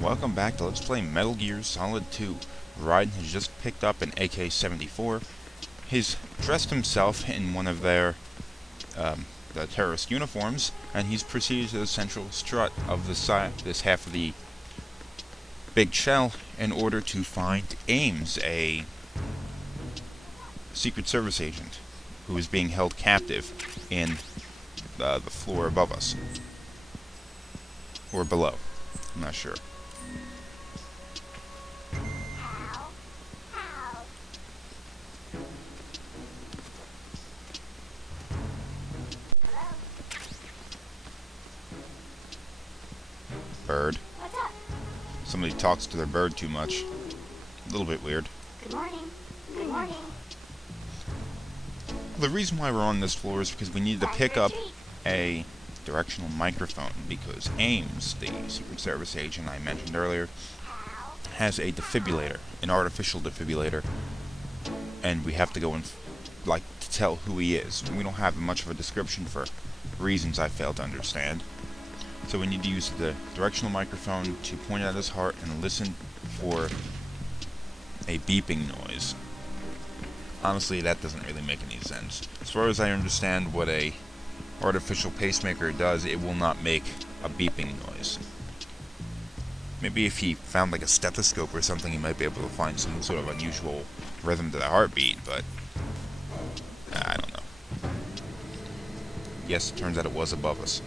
Welcome back to Let's Play Metal Gear Solid 2. Raiden has just picked up an AK-74. He's dressed himself in one of their the terrorist uniforms, and he's proceeded to the central strut of this half of the big shell in order to find Ames, a Secret Service agent who is being held captive in the floor above us. Or below. I'm not sure. Bird. What's up? Somebody talks to their bird too much. A little bit weird. Good morning. Good morning. The reason why we're on this floor is because we need to pick up a directional microphone, because Ames, the Secret Service agent I mentioned earlier, has a defibrillator, an artificial defibrillator, and we have to go and to tell who he is. We don't have much of a description for reasons I fail to understand. So we need to use the directional microphone to point at his heart and listen for a beeping noise. Honestly, that doesn't really make any sense. As far as I understand what a artificial pacemaker does, it will not make a beeping noise. Maybe if he found like a stethoscope or something, he might be able to find some sort of unusual rhythm to the heartbeat, but I don't know. Yes, it turns out it was above us.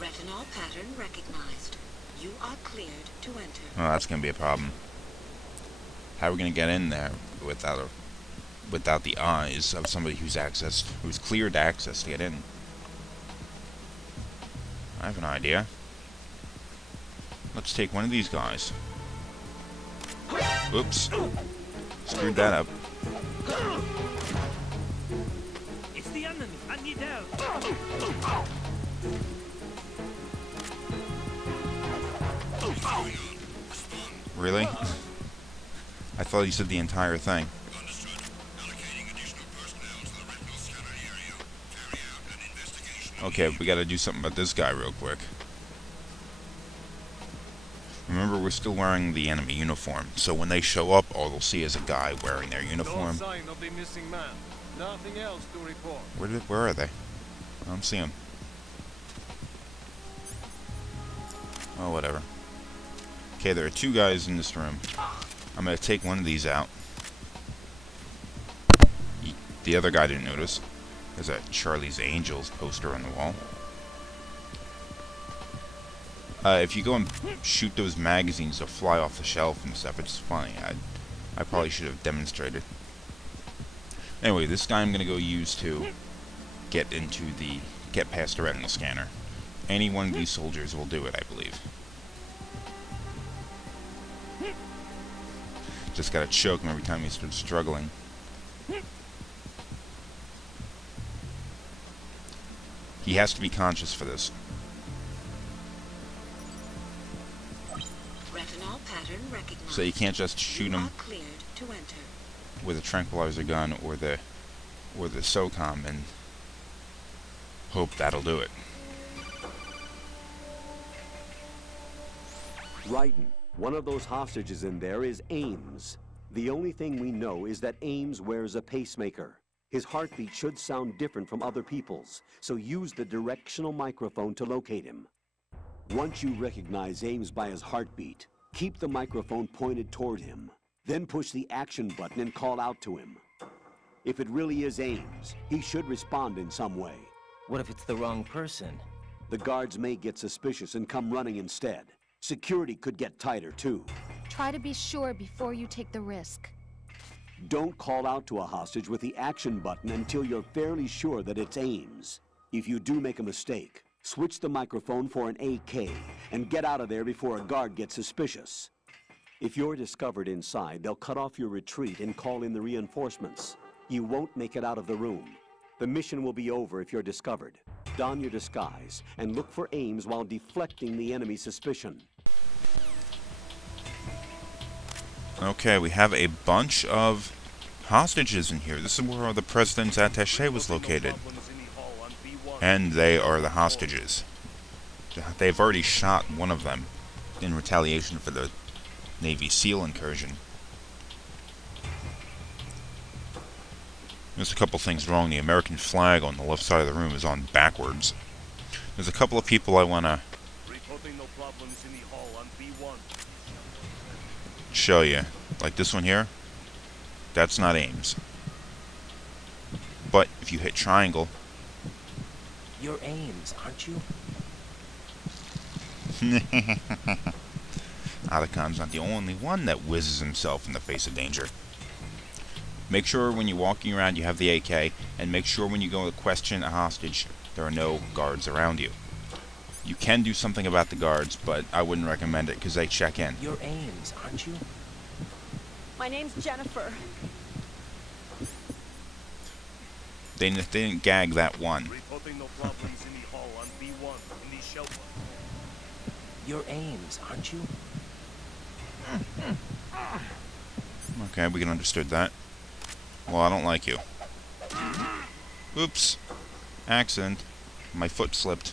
Retinol pattern recognized. You are cleared to enter. Oh, that's gonna be a problem. How are we gonna get in there without the eyes of somebody who's cleared access to get in? I have an idea. Let's take one of these guys. Oops. Screwed that up. It's the enemy. I need help. Really? I thought he said the entire thing. Okay, we gotta do something about this guy real quick. Remember, we're still wearing the enemy uniform, so when they show up, all they'll see is a guy wearing their uniform. No sign of the missing man. Nothing else to report. Where are they? I don't see them. Oh, whatever. Okay, there are two guys in this room. I'm gonna take one of these out. The other guy didn't notice. There's a Charlie's Angels poster on the wall. If you go and shoot those magazines, they'll fly off the shelf and stuff. It's funny. I probably should have demonstrated. Anyway, this guy I'm gonna go use to get past the retinal scanner. Any one of these soldiers will do it, I believe. Just gotta choke him every time he starts struggling. He has to be conscious for this. Retinol pattern recognized. So you can't just shoot him Cleared to enter. with a tranquilizer gun or the SOCOM and hope that'll do it. Raiden, one of those hostages in there is Ames. The only thing we know is that Ames wears a pacemaker. His heartbeat should sound different from other people's, so use the directional microphone to locate him. Once you recognize Ames by his heartbeat, keep the microphone pointed toward him. Then push the action button and call out to him. If it really is Ames, he should respond in some way. What if it's the wrong person? The guards may get suspicious and come running instead. Security could get tighter, too. Try to be sure before you take the risk. Don't call out to a hostage with the action button until you're fairly sure that it's Ames. If you do make a mistake, switch the microphone for an AK and get out of there before a guard gets suspicious. If you're discovered inside, they'll cut off your retreat and call in the reinforcements. You won't make it out of the room. The mission will be over if you're discovered. Don your disguise and look for Ames while deflecting the enemy's suspicion. Okay, we have a bunch of hostages in here. This is where the president's attaché was located. And they are the hostages. They've already shot one of them in retaliation for the Navy SEAL incursion. There's a couple things wrong. The American flag on the left side of the room is on backwards. There's a couple of people I want to show you. Like this one here. That's not Ames. But if you hit triangle... You're Ames, aren't you? Alacon's not the only one that whizzes himself in the face of danger. Make sure when you're walking around you have the AK, and make sure when you go to question a hostage, there are no guards around you. You can do something about the guards, but I wouldn't recommend it because they check in. You're Ames, aren't you? My name's Jennifer. They didn't gag that one. You're Ames, aren't you? Okay, we can understood that. Well, I don't like you. Oops. Accident. My foot slipped.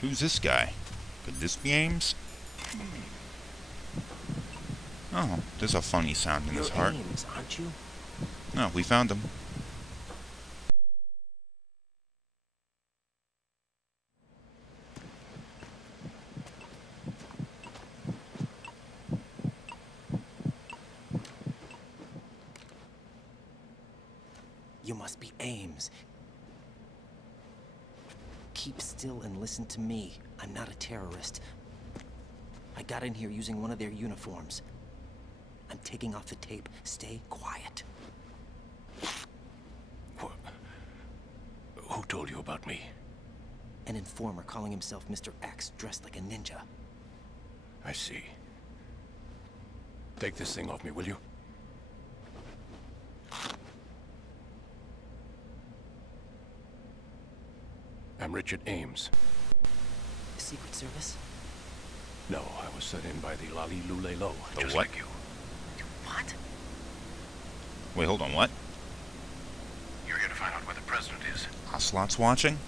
Who's this guy? Could this be Ames? Oh, there's a funny sound in his heart. You're Ames, aren't you? No, we found him. You must be Ames. Keep still and listen to me. I'm not a terrorist. I got in here using one of their uniforms. I'm taking off the tape. Stay quiet. Who told you about me? An informer calling himself Mr. X, dressed like a ninja. I see. Take this thing off me, will you? I'm Richard Ames. The Secret Service? No, I was sent in by the Lali Lule Lo, The just what? like you. What? Wait, hold on, what? You're here to find out where the president is. Ocelot's watching?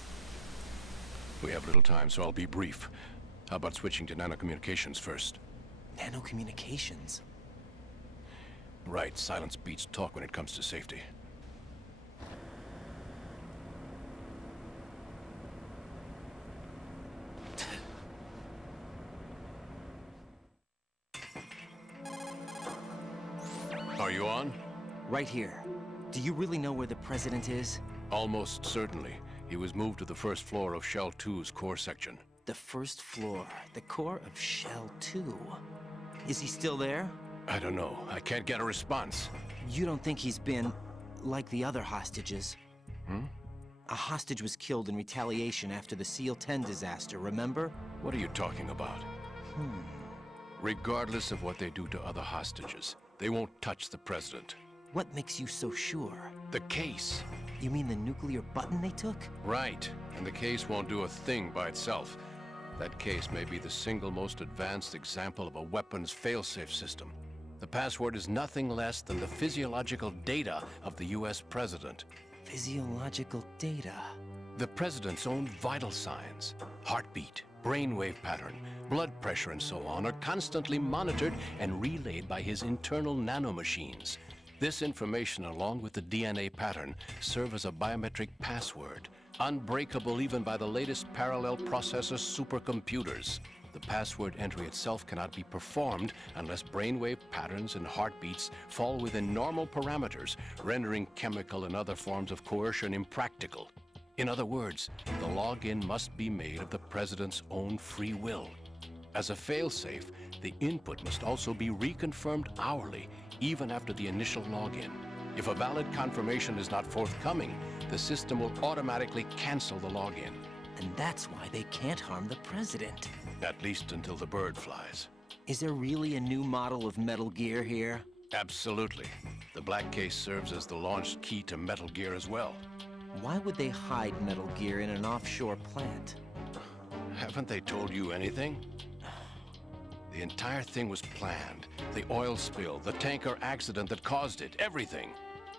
We have little time, so I'll be brief. How about switching to nanocommunications first? Nanocommunications? Right, silence beats talk when it comes to safety. Are you on? Right here. Do you really know where the president is? Almost certainly. He was moved to the first floor of Shell 2's core section. The first floor. The core of Shell 2. Is he still there? I don't know. I can't get a response. You don't think he's been like the other hostages? Hmm? A hostage was killed in retaliation after the SEAL 10 disaster, remember? What are you talking about? Regardless of what they do to other hostages, they won't touch the president. What makes you so sure? The case. You mean the nuclear button they took? Right. And the case won't do a thing by itself. That case may be the single most advanced example of a weapons failsafe system. The password is nothing less than the physiological data of the US president. Physiological data. The president's own vital signs, heartbeat, brainwave pattern, blood pressure and so on are constantly monitored and relayed by his internal nanomachines. This information, along with the DNA pattern, serve as a biometric password, unbreakable even by the latest parallel processor supercomputers. The password entry itself cannot be performed unless brainwave patterns and heartbeats fall within normal parameters, rendering chemical and other forms of coercion impractical. In other words, the login must be made of the president's own free will. As a failsafe, the input must also be reconfirmed hourly, even after the initial login. If a valid confirmation is not forthcoming, the system will automatically cancel the login. And that's why they can't harm the president. At least until the bird flies. Is there really a new model of Metal Gear here? Absolutely. The black case serves as the launch key to Metal Gear as well. Why would they hide Metal Gear in an offshore plant? Haven't they told you anything? The entire thing was planned. The oil spill, the tanker accident that caused it, everything.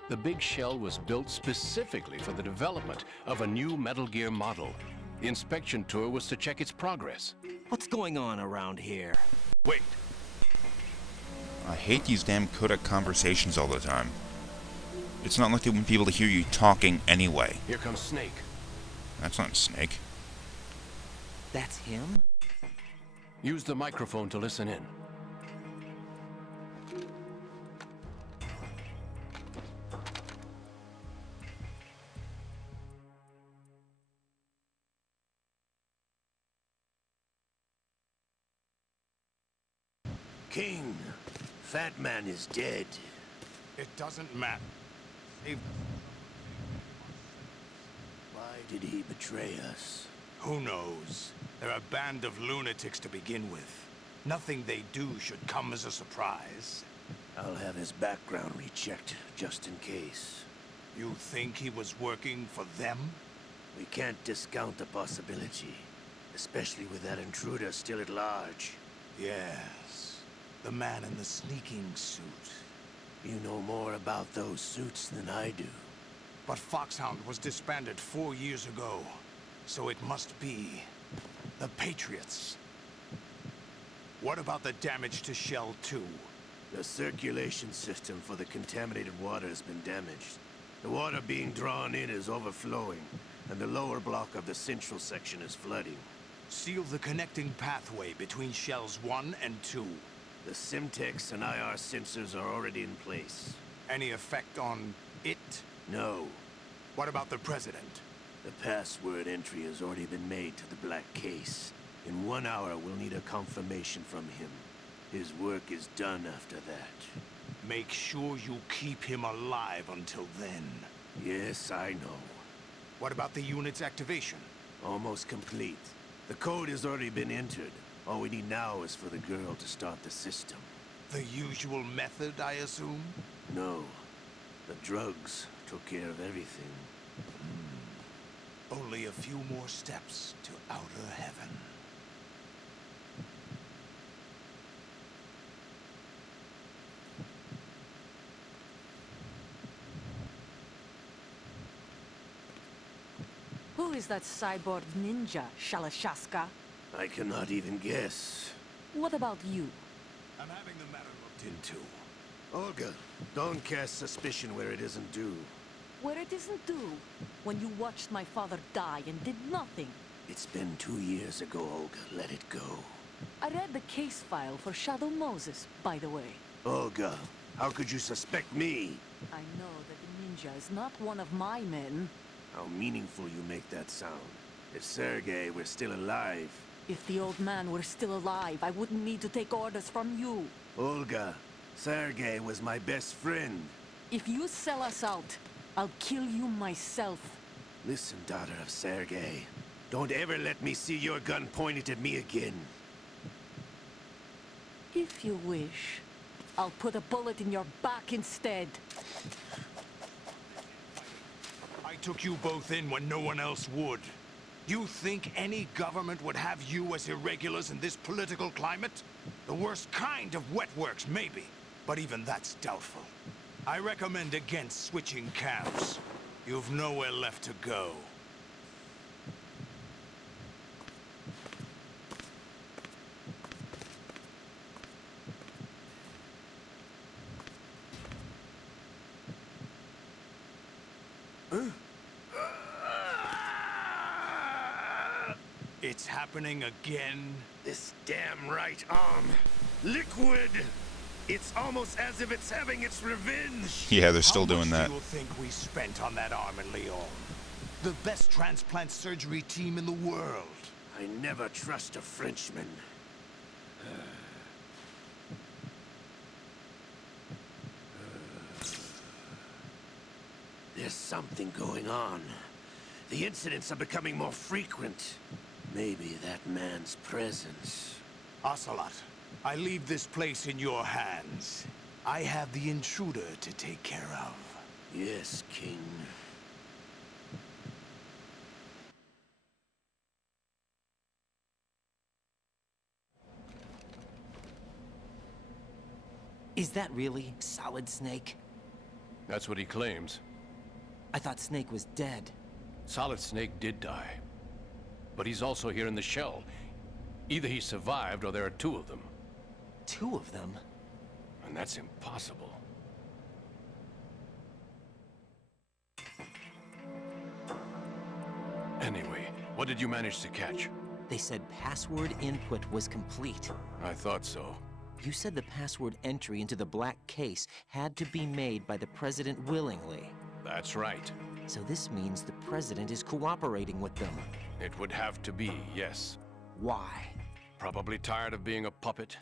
The big shell was built specifically for the development of a new Metal Gear model. The inspection tour was to check its progress. What's going on around here? Wait. I hate these damn codec conversations all the time. It's not like they want people to hear you talking anyway. Here comes Snake. That's not Snake. That's him? Use the microphone to listen in. King, Fat Man is dead. It doesn't matter. Why did he betray us? Who knows? They're a band of lunatics to begin with. Nothing they do should come as a surprise. I'll have his background rechecked, just in case. You think he was working for them? We can't discount the possibility, especially with that intruder still at large. Yes. The man in the sneaking suit. You know more about those suits than I do. But Foxhound was disbanded 4 years ago. So it must be the Patriots. What about the damage to Shell 2? The circulation system for the contaminated water has been damaged. The water being drawn in is overflowing, and the lower block of the central section is flooding. Seal the connecting pathway between Shells 1 and 2. The Simtex and IR sensors are already in place. Any effect on it? No. What about the President? The password entry has already been made to the black case. In 1 hour, we'll need a confirmation from him. His work is done after that. Make sure you keep him alive until then. Yes, I know. What about the unit's activation? Almost complete. The code has already been entered. All we need now is for the girl to start the system. The usual method, I assume? No. The drugs took care of everything. Only a few more steps to outer heaven. Who is that cyborg ninja, Shalashaska? I cannot even guess. What about you? I'm having the matter looked into. Olga, don't cast suspicion where it isn't due. Where it isn't due, when you watched my father die and did nothing. It's been 2 years ago, Olga. Let it go. I read the case file for Shadow Moses, by the way. Olga, how could you suspect me? I know that the ninja is not one of my men. How meaningful you make that sound. If Sergei were still alive... If the old man were still alive, I wouldn't need to take orders from you. Olga, Sergei was my best friend. If you sell us out, I'll kill you myself. Listen, daughter of Sergei. Don't ever let me see your gun pointed at me again. If you wish, I'll put a bullet in your back instead. I took you both in when no one else would. You think any government would have you as irregulars in this political climate? The worst kind of wet works, maybe. But even that's doubtful. I recommend against switching camps. You've nowhere left to go. It's happening again. This damn right arm. Liquid! It's almost as if it's having its revenge. Yeah, they're still doing that. How much do you think we spent on that arm in Lyon? The best transplant surgery team in the world. I never trust a Frenchman. There's something going on. The incidents are becoming more frequent. Maybe that man's presence. Ocelot, I leave this place in your hands. I have the intruder to take care of. Yes, King. Is that really Solid Snake? That's what he claims. I thought Snake was dead. Solid Snake did die. But he's also here in the shell. Either he survived or there are two of them. Two of them? And that's impossible. Anyway, what did you manage to catch? They said password input was complete. I thought so. You said the password entry into the black case had to be made by the president willingly. That's right. So this means the president is cooperating with them. It would have to be, yes. Why? Probably tired of being a puppet,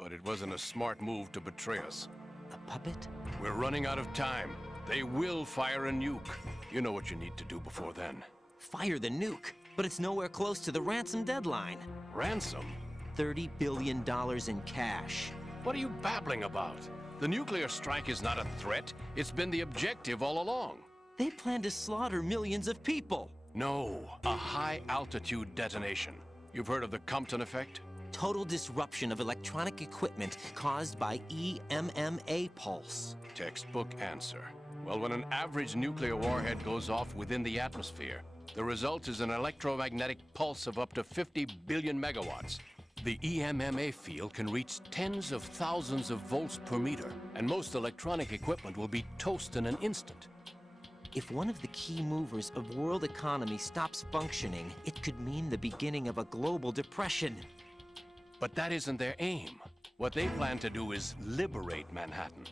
but it wasn't a smart move to betray us. A puppet? We're running out of time. They will fire a nuke. You know what you need to do before then. Fire the nuke, but it's nowhere close to the ransom deadline. Ransom? $30 billion in cash. What are you babbling about? The nuclear strike is not a threat. It's been the objective all along. They plan to slaughter millions of people. No, a high-altitude detonation. You've heard of the Compton effect? Total disruption of electronic equipment caused by EMMA pulse. Textbook answer. Well, when an average nuclear warhead goes off within the atmosphere, the result is an electromagnetic pulse of up to 50 billion megawatts. The EMMA field can reach tens of thousands of volts per meter, and most electronic equipment will be toast in an instant. If one of the key movers of world economy stops functioning, it could mean the beginning of a global depression. But that isn't their aim. What they plan to do is liberate Manhattan.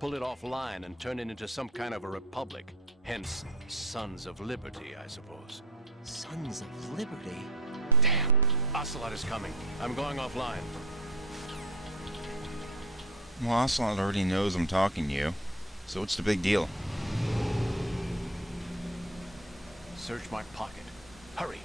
Pull it offline and turn it into some kind of a republic. Hence, Sons of Liberty, I suppose. Sons of Liberty? Damn! Ocelot is coming. I'm going offline. Well, Ocelot already knows I'm talking to you, so what's the big deal? Search my pocket. Hurry!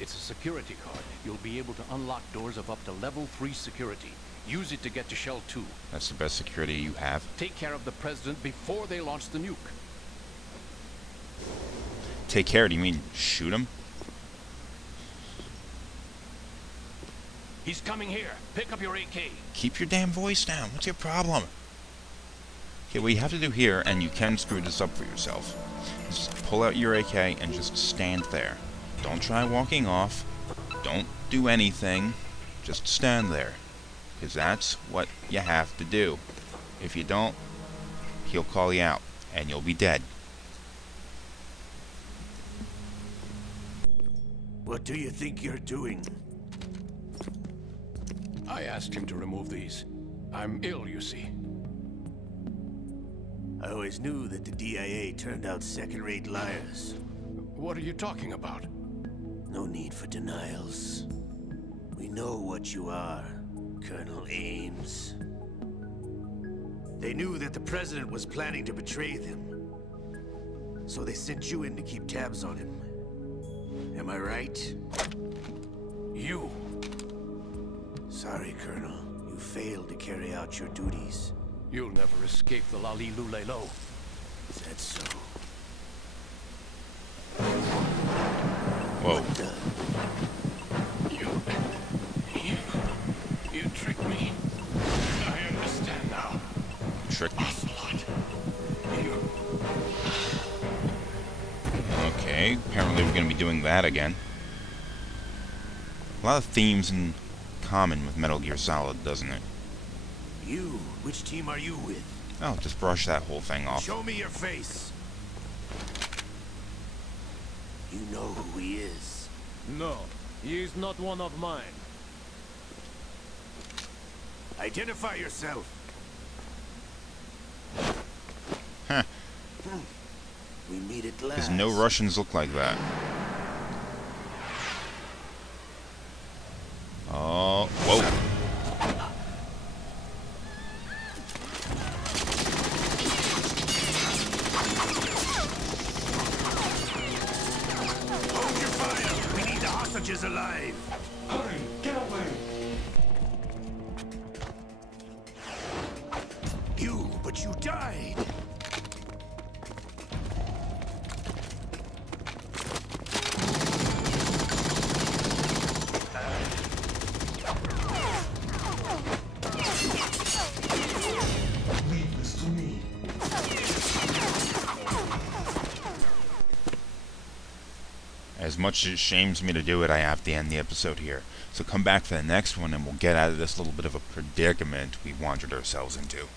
It's a security card. You'll be able to unlock doors of up to level 3 security. Use it to get to Shell 2. That's the best security you have. Take care of the president before they launch the nuke. Take care? Do you mean shoot him? He's coming here. Pick up your AK. Keep your damn voice down. What's your problem? Okay, what you have to do here, and you can screw this up for yourself, is just pull out your AK and just stand there. Don't try walking off. Don't do anything. Just stand there. Because that's what you have to do. If you don't, he'll call you out, and you'll be dead. What do you think you're doing? I asked him to remove these. I'm ill, you see. I always knew that the DIA turned out second-rate liars. What are you talking about? No need for denials. We know what you are, Colonel Ames. They knew that the president was planning to betray them. So they sent you in to keep tabs on him. Am I right? You. Sorry, Colonel. You failed to carry out your duties. You'll never escape the Lali-Lulelo. Is that so? Whoa. You tricked me. I understand now. Tricked me. Ocelot. You. Okay, apparently we're going to be doing that again. A lot of themes in common with Metal Gear Solid, doesn't it? You? Which team are you with? Oh, just brush that whole thing off. Show me your face. You know who he is. No, he is not one of mine. Identify yourself. Huh. We meet at last. Because no Russians look like that. Oh, whoa. Hold your fire! We need the hostages alive! Hurry, get away! But you died! as much as it shames me to do it, I have to end the episode here. So come back for the next one and we'll get out of this little bit of a predicament we wandered ourselves into.